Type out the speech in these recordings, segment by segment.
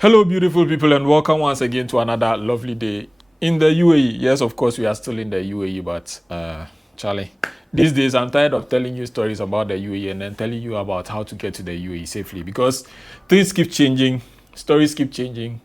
Hello, beautiful people, and welcome once again to another lovely day in the UAE. Yes, of course, we are still in the UAE, but Charlie, these days I'm tired of telling you stories about the UAE and then telling you about how to get to the UAE safely because things keep changing, stories keep changing,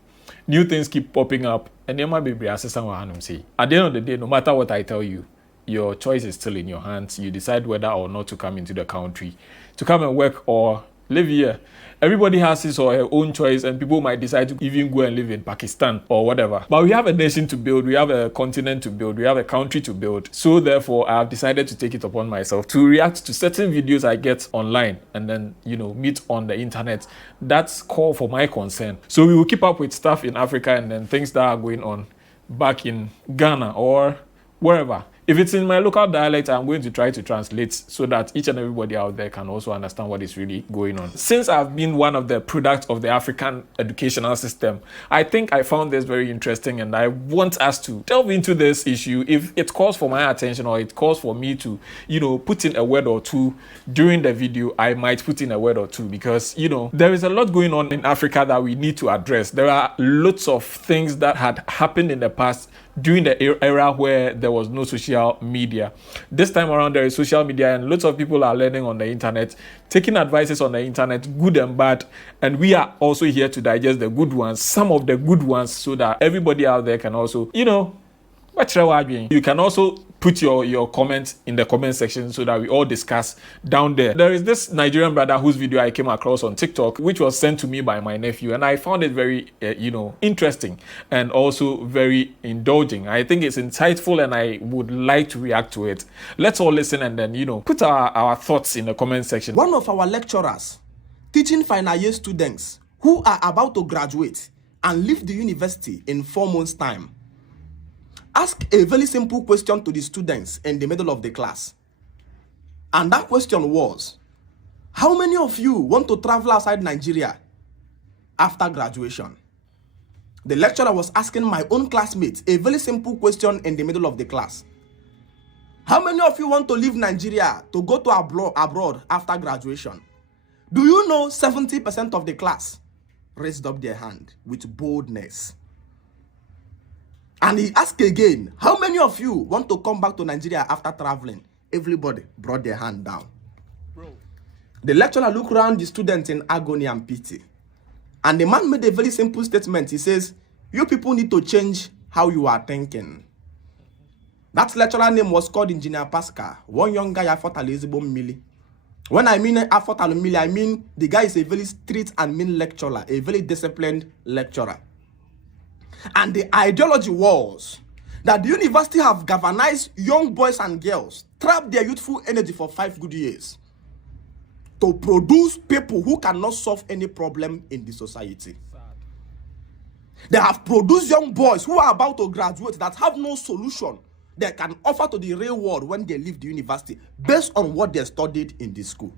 new things keep popping up, and there might be assistant say. At the end of the day, no matter what I tell you, your choice is still in your hands. You decide whether or not to come into the country, to come and work or live here. Everybody has his or her own choice, and people might decide to even go and live in Pakistan or whatever. But we have a nation to build, we have a continent to build, we have a country to build. So therefore, I have decided to take it upon myself to react to certain videos I get online and then, meet on the internet. That's call for my concern. So we will keep up with stuff in Africa and then things that are going on back in Ghana or wherever. If it's in my local dialect, I'm going to try to translate so that each and everybody out there can also understand what is really going on. Since I've been one of the products of the African educational system, I think I found this very interesting and I want us to delve into this issue. If it calls for my attention or it calls for me to, put in a word or two during the video, I might put in a word or two because, there is a lot going on in Africa that we need to address. There are lots of things that had happened in the past during the era where there was no social media. This time around, there is social media and lots of people are learning on the internet, taking advices on the internet, good and bad. And we are also here to digest the good ones, some of the good ones, so that everybody out there can also, you can also put your comments in the comment section so that we all discuss down there. There is this Nigerian brother whose video I came across on TikTok, which was sent to me by my nephew, and I found it very, interesting and also very indulging. I think it's insightful and I would like to react to it. Let's all listen and then, put our thoughts in the comment section. One of our lecturers teaching final year students who are about to graduate and leave the university in 4 months' time ask a very simple question to the students in the middle of the class. And that question was, how many of you want to travel outside Nigeria after graduation? The lecturer was asking my own classmates a very simple question in the middle of the class. How many of you want to leave Nigeria to go to abroad after graduation? Do you know 70% of the class raised up their hand with boldness? And he asked again, how many of you want to come back to Nigeria after traveling? Everybody brought their hand down. The lecturer looked around the students in agony and pity. And the man made a very simple statement. He says, you people need to change how you are thinking. That lecturer name was called Engineer Pascal. One young guy, I thought Mili. When I mean I thought Mili, I mean the guy is a very strict and mean lecturer, a very disciplined lecturer. And the ideology was that the university have galvanized young boys and girls, trapped their youthful energy for 5 good years to produce people who cannot solve any problem in the society. They have produced young boys who are about to graduate that have no solution they can offer to the real world when they leave the university based on what they studied in the school.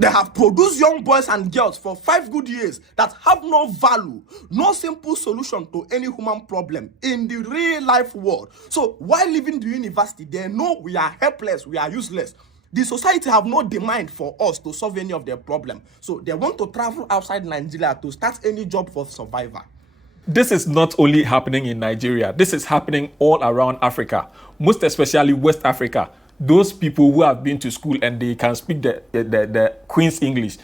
They have produced young boys and girls for 5 good years that have no value, no simple solution to any human problem in the real life world. So while leaving the university, they know we are helpless, we are useless. The society have no demand for us to solve any of their problem. So they want to travel outside Nigeria to start any job for survivor. This is not only happening in Nigeria. This is happening all around Africa, most especially West Africa. Those people who have been to school and they can speak the Queen's English,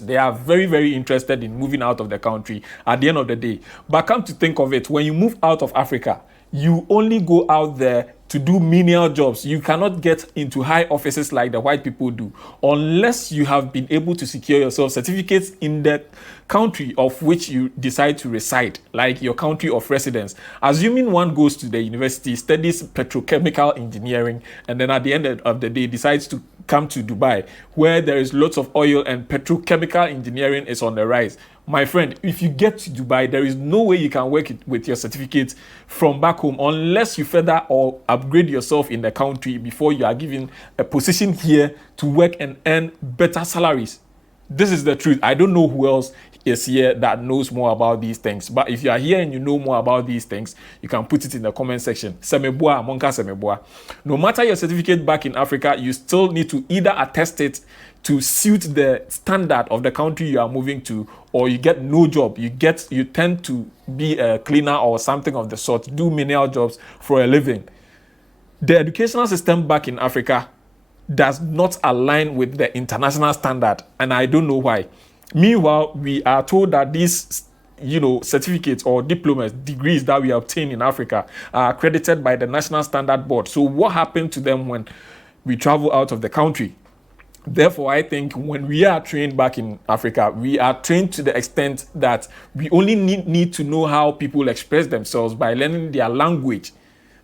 they are very, very interested in moving out of the country at the end of the day. But come to think of it, when you move out of Africa, you only go out there to do menial jobs. You cannot get into high offices like the white people do unless you have been able to secure yourself certificates in the country of which you decide to reside, like your country of residence. Assuming one goes to the university, studies petrochemical engineering, and then at the end of the day decides to come to Dubai, where there is lots of oil and petrochemical engineering is on the rise. My friend, if you get to Dubai, there is no way you can work with your certificate from back home unless you further or upgrade yourself in the country before you are given a position here to work and earn better salaries. This is the truth. I don't know who else is here that knows more about these things. But if you are here and you know more about these things, you can put it in the comment section. No matter your certificate back in Africa, you still need to either attest it to suit the standard of the country you are moving to, or you get no job, you tend to be a cleaner or something of the sort, do menial jobs for a living. The educational system back in Africa does not align with the international standard, and I don't know why. Meanwhile, we are told that these certificates or diplomas, degrees that we obtain in Africa are accredited by the National Standard Board. So what happened to them when we travel out of the country? Therefore, I think when we are trained back in Africa, we are trained to the extent that we only need to know how people express themselves by learning their language,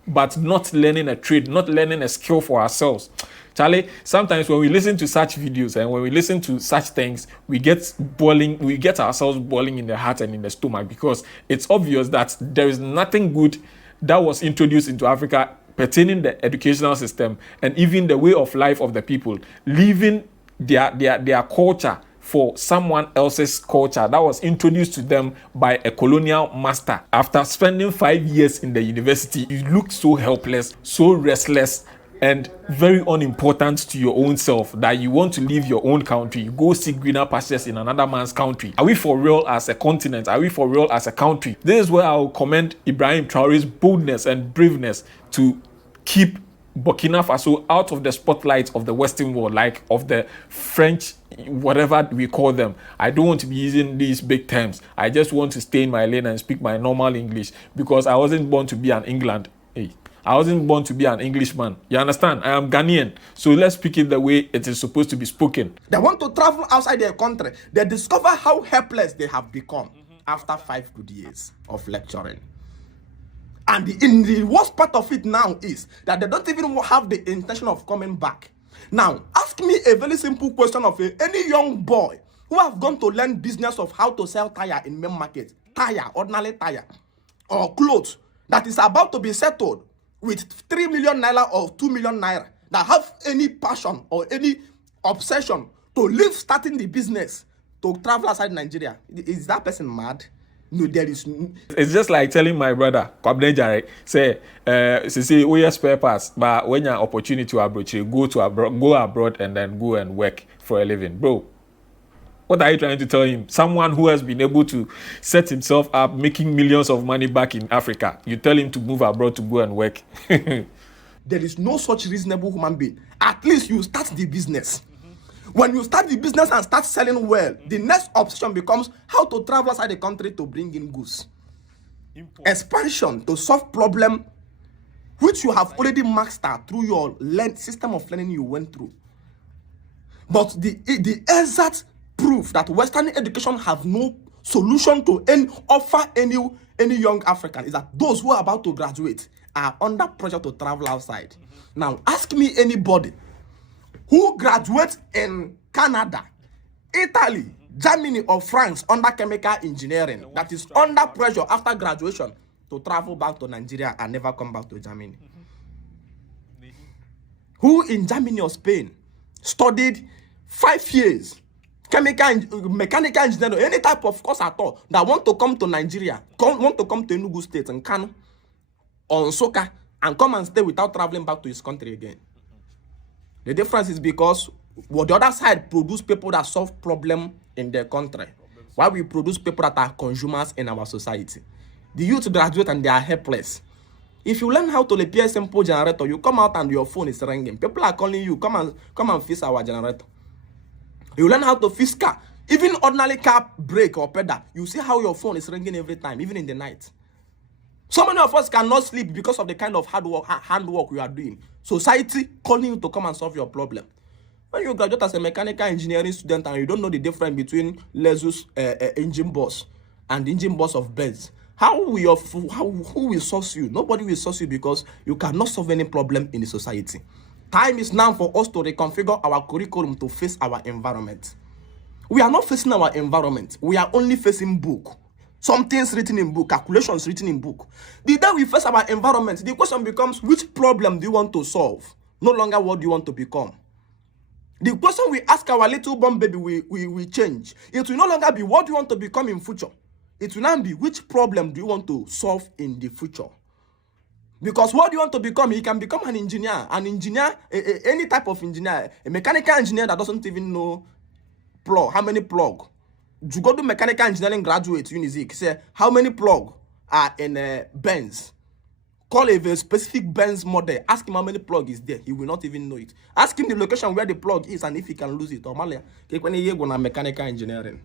but not learning a trade, not learning a skill for ourselves. Charlie, sometimes when we listen to such videos and when we listen to such things, we get ourselves boiling in the heart and in the stomach, because it's obvious that there is nothing good that was introduced into Africa pertaining the educational system and even the way of life of the people, leaving their culture for someone else's culture that was introduced to them by a colonial master. After spending 5 years in the university, you look so helpless, so restless, and very unimportant to your own self that you want to leave your own country, you go seek greener pastures in another man's country. Are we for real as a continent? Are we for real as a country? This is where I will commend Ibrahim Traore's boldness and braveness to keep Burkina Faso out of the spotlight of the Western world, like of the French, whatever we call them. I don't want to be using these big terms. I just want to stay in my lane and speak my normal English, because I wasn't born to be an England. I wasn't born to be an Englishman. You understand? I am Ghanaian. So let's speak it the way it is supposed to be spoken. They want to travel outside their country. They discover how helpless they have become after 5 good years of lecturing. And the worst part of it now is that they don't even have the intention of coming back. Now, ask me a very simple question of any young boy who have gone to learn business of how to sell tire in main market, ordinary tire, or clothes, that is about to be settled with 3 million naira or 2 million naira, that have any passion or any obsession to leave starting the business to travel outside Nigeria. Is that person mad? No, there is. It's just like telling my brother, say we have spare parts, but when your opportunity to abroad, you go abroad and then go and work for a living, bro. What are you trying to tell him? Someone who has been able to set himself up, making millions of money back in Africa, you tell him to move abroad to go and work. There is no such reasonable human being. At least you start the business. When you start the business and start selling well, the next obsession becomes how to travel outside the country to bring in goods. Expansion to solve problem which you have already mastered through your system of learning you went through. But the exact proof that Western education have no solution to offer any young African is that those who are about to graduate are under pressure to travel outside. Now, ask me anybody who graduates in Canada, Italy, Germany, or France under chemical engineering that is under pressure after graduation to travel back to Nigeria and never come back to Germany. Who in Germany or Spain studied 5 years mechanical engineering, any type of course at all, that want to come to Nigeria, want to come to Enugu State and Kano or Nsukka and come and stay without traveling back to his country again. The difference is because the other side produce people that solve problem in their country, while we produce people that are consumers in our society. The youth graduate and they are helpless. If you learn how to repair a simple generator, you come out and your phone is ringing. People are calling you, come and fix our generator. You learn how to fix car. Even ordinary car brake or pedal, you see how your phone is ringing every time, even in the night. So many of us cannot sleep because of the kind of handwork you are doing. Society calling you to come and solve your problem. When you graduate as a mechanical engineering student and you don't know the difference between Lexus engine boss and the engine boss of Benz, who will source you? Nobody will source you, because you cannot solve any problem in the society. Time is now for us to reconfigure our curriculum to face our environment. We are not facing our environment. We are only facing book. Some things written in book, calculations written in book. The day we face our environment, the question becomes, which problem do you want to solve? No longer what do you want to become. The question we ask our little born baby, we change. It will no longer be what do you want to become in future. It will now be which problem do you want to solve in the future. Because what do you want to become? You can become an engineer. Any type of engineer. A mechanical engineer that doesn't even know plug. How many plug? You go to mechanical engineering graduate, Unizik. Say, how many plug are in Benz? Call a specific Benz model. Ask him how many plug is there. He will not even know it. Ask him the location where the plug is and if he can lose it. Mechanical engineering.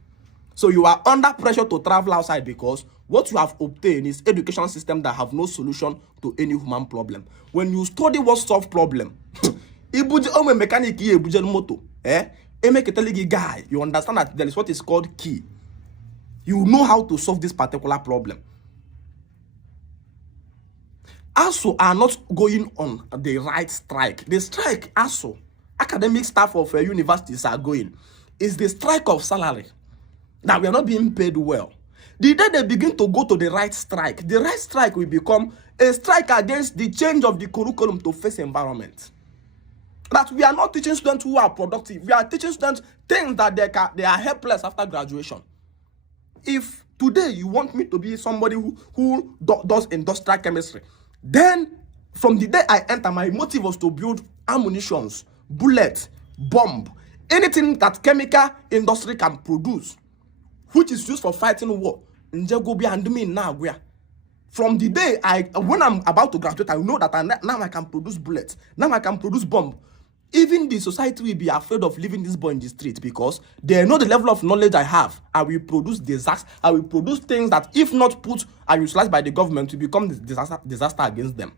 So you are under pressure to travel outside because what you have obtained is education system that have no solution to any human problem. When you study what solve problem, mechanic moto, guy, you understand that there is what is called key. You know how to solve this particular problem. ASU are not going on the right strike. The strike ASU, academic staff of universities are going, is the strike of salary. That we are not being paid well. The day they begin to go to the right strike will become a strike against the change of the curriculum to face environment. That we are not teaching students who are productive. We are teaching students things that they are helpless after graduation. If today you want me to be somebody who does industrial chemistry, then from the day I enter, my motive was to build ammunitions, bullets, bomb, anything that chemical industry can produce, which is used for fighting war. From the day when I'm about to graduate, I know that now I can produce bullets. Now I can produce bomb. Even the society will be afraid of leaving this boy in the street because they know the level of knowledge I have. I will produce disaster. I will produce things that, if not put and utilized by the government, will become disaster against them.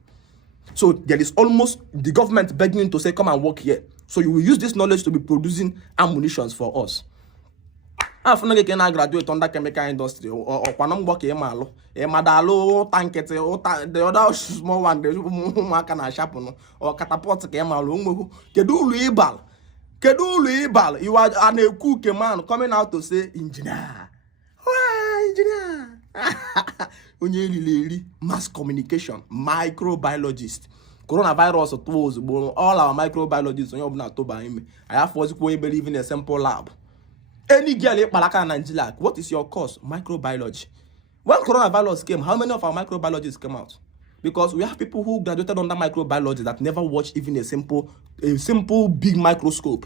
So there is almost the government begging to say, come and work here. So you will use this knowledge to be producing ammunitions for us. After I graduate under chemical industry, or the other small one, the can sharpen or catapult Kedulu, you are a cook man coming out to say engineer. Engineer. Mass communication, microbiologist. Coronavirus tools, all our microbiologists. I have was believe in a simple lab. Any girl in Nigeria, what is your course? Microbiology. When coronavirus came, how many of our microbiologists came out? Because we have people who graduated under microbiology that never watched even a simple big microscope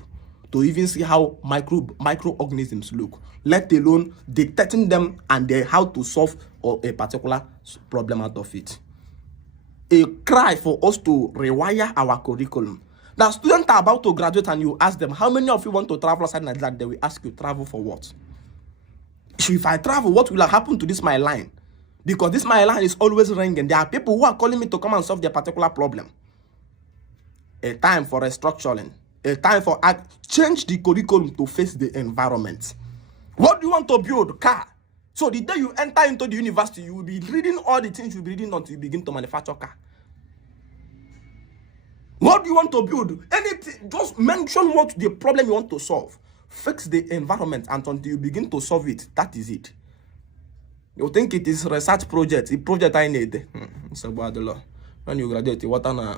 to even see how microorganisms look, let alone detecting them and how to solve a particular problem out of it. A cry for us to rewire our curriculum. Now, students are about to graduate and you ask them, how many of you want to travel outside Nigeria? They will ask you, travel for what? If I travel, what will happen to this my line? Because this my line is always ringing. There are people who are calling me to come and solve their particular problem. A time for restructuring. A time for change the curriculum to face the environment. What do you want to build? Car. So the day you enter into the university, you will be reading all the things you'll be reading until you begin to manufacture car. What do you want to build? Anything, just mention what the problem you want to solve. Fix the environment, and until you begin to solve it, that is it. You think it is research project, the project I need. When you graduate, what an